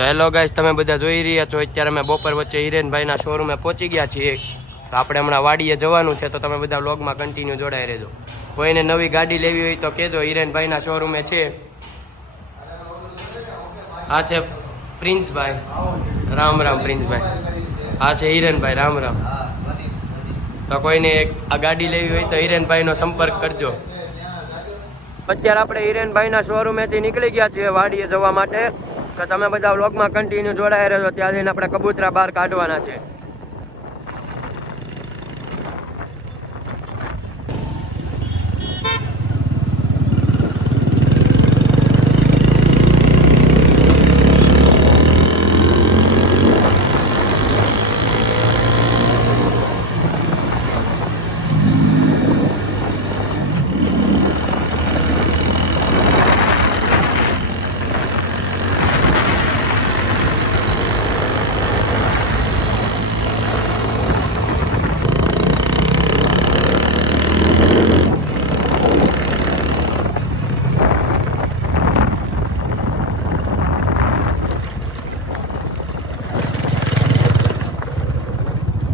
Hello guys, તમે બધા જોઈ રહ્યા છો, અત્યારે અમે બપોર વચ્ચે હિરેનભાઈના શોરૂમે પહોંચી ગયા છીએ. તો આપણે હમણાં વાડીએ જવાનું છે, તો તમે બધા વ્લોગમાં કન્ટિન્યુ જોડાઈ રહેજો. કોઈને નવી ગાડી લેવી હોય તો કહેજો, હિરેનભાઈના શોરૂમે છે. આ છે પ્રિન્સભાઈ. રામ રામ પ્રિન્સભાઈ. આ છે હિરેનભાઈ, રામ રામ. તો કોઈને આ ગાડી લેવી હોય તો હિરેનભાઈનો સંપર્ક કરજો. અત્યારે આપણે હિરેનભાઈના શોરૂમેથી નીકળી ગયા છીએ વાડીએ જવા માટે. તો તમે બધા વ્લોગમાં કન્ટિન્યુ જોડાઈ રહેજો. ત્યાં જઈને આપણે કબૂતરા બહાર કાઢવાના છે.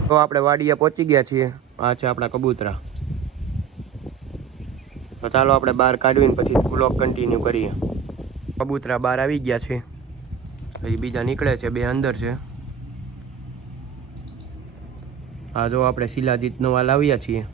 તો આપણે વાડીએ પહોંચી ગયા છીએ. આ છે આપણા કબૂતરા. તો ચાલો આપણે બહાર કાઢવીને પછી બ્લોક કન્ટિન્યુ કરીએ. કબૂતરા બહાર આવી ગયા છે. પછી બીજા નીકળે છે, બે અંદર છે. આ જો આપણે શિલાજીત નવા લાવ્યા છીએ.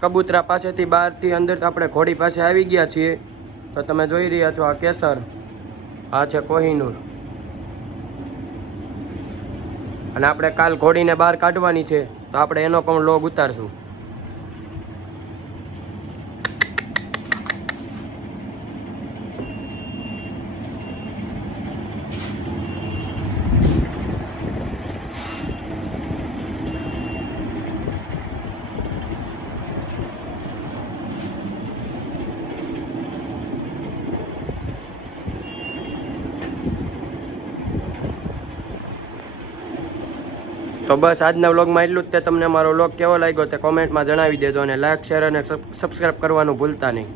કબૂતરા પાસેથી બહારથી અંદર આપણે ઘોડી પાસે આવી ગયા છીએ. તો તમે જોઈ રહ્યા છો આ કેસર. આ છે કોહિનૂર. અને આપણે કાલ ઘોડીને બહાર કાઢવાની છે. તો આપણે એનો પણ લોગ ઉતારશું. તો બસ આજના વ્લોગમાં એટલું જ તે. તમને મારો વ્લોગ કેવો લાગ્યો તે કોમેન્ટમાં જણાવી દેજો અને લાઇક શેર અને સબસ્ક્રાઈબ કરવાનું ભૂલતા નહીં.